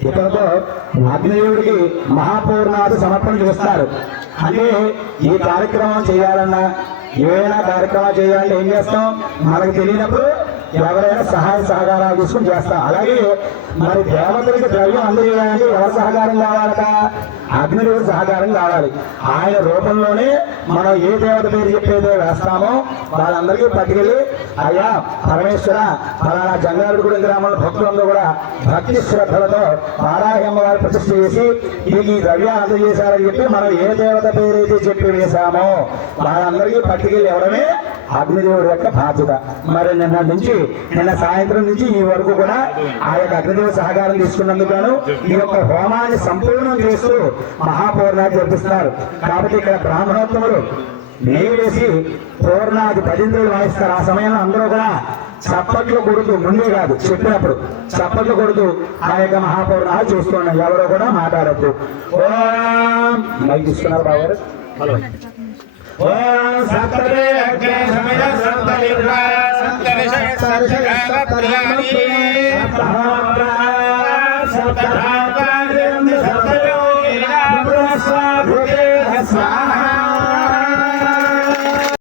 ఇక్కడతో అగ్నిదేవుడికి మహాపూర్ణాది సమర్పణ చేస్తారు. అంటే ఈ కార్యక్రమం చేయాలన్నా ఏమైనా కార్యక్రమాలు చేయాలంటే ఏం చేస్తాం? మనకు తెలియనప్పుడు ఎవరైనా సహాయ సహకారాలు తీసుకుని చేస్తాం. అలాగే మరి దేవతలకి ద్రవ్యం అందజేయాలంటే ఎవరి సహకారం కావాలట? అగ్నిదేవుడి సహకారం కావాలి. ఆయన రూపంలోనే మనం ఏ దేవత పేరు చెప్పేదో వేస్తామో వాళ్ళందరికీ పట్టుకెళ్ళి అయ్యా పరమేశ్వర ఫలానా జంగారెడ్డిగూడెం గ్రామంలో భక్తులందరూ కూడా భక్తి శ్రద్ధలతో పారాయమ్మ వారి ప్రతిష్ఠ చేసి మీకు ఈ ద్రవ్యం అందజేశారని చెప్పి మనం ఏ దేవత పేరైతే చెప్పి వేశామో వాళ్ళందరికీ పట్టుకెళ్ళి ఇవ్వడమే అగ్నిదేవుడి యొక్క బాధ్యత. మరి నిన్న నుంచి నిన్న సాయంత్రం నుంచి ఈ వరకు కూడా ఆ యొక్క అగ్నిదేవుడి సహకారం తీసుకున్నందుకు గాను ఈ యొక్క హోమాన్ని సంపూర్ణం చేస్తూ మహాపూర్ణాన్ని జరిపిస్తున్నారు. కాబట్టి ఇక్కడ బ్రాహ్మణోత్తములు నెయ్యి వేసి పూర్ణాది పదింద్రులు వాయిస్తారు. ఆ సమయంలో అందరూ కూడా చప్పట్లు కొడుతూ ముందే కాదు చెప్పినప్పుడు చప్పట్లు కొడుతూ ఆ యొక్క మహాపౌర్ణాలు చూస్తున్నాం ఎవరో కూడా మాట్లాడద్దు. ఓం. మైక్ తీసుకున్నారు బాబు హలో. ఓం సప్తమే స్వాహ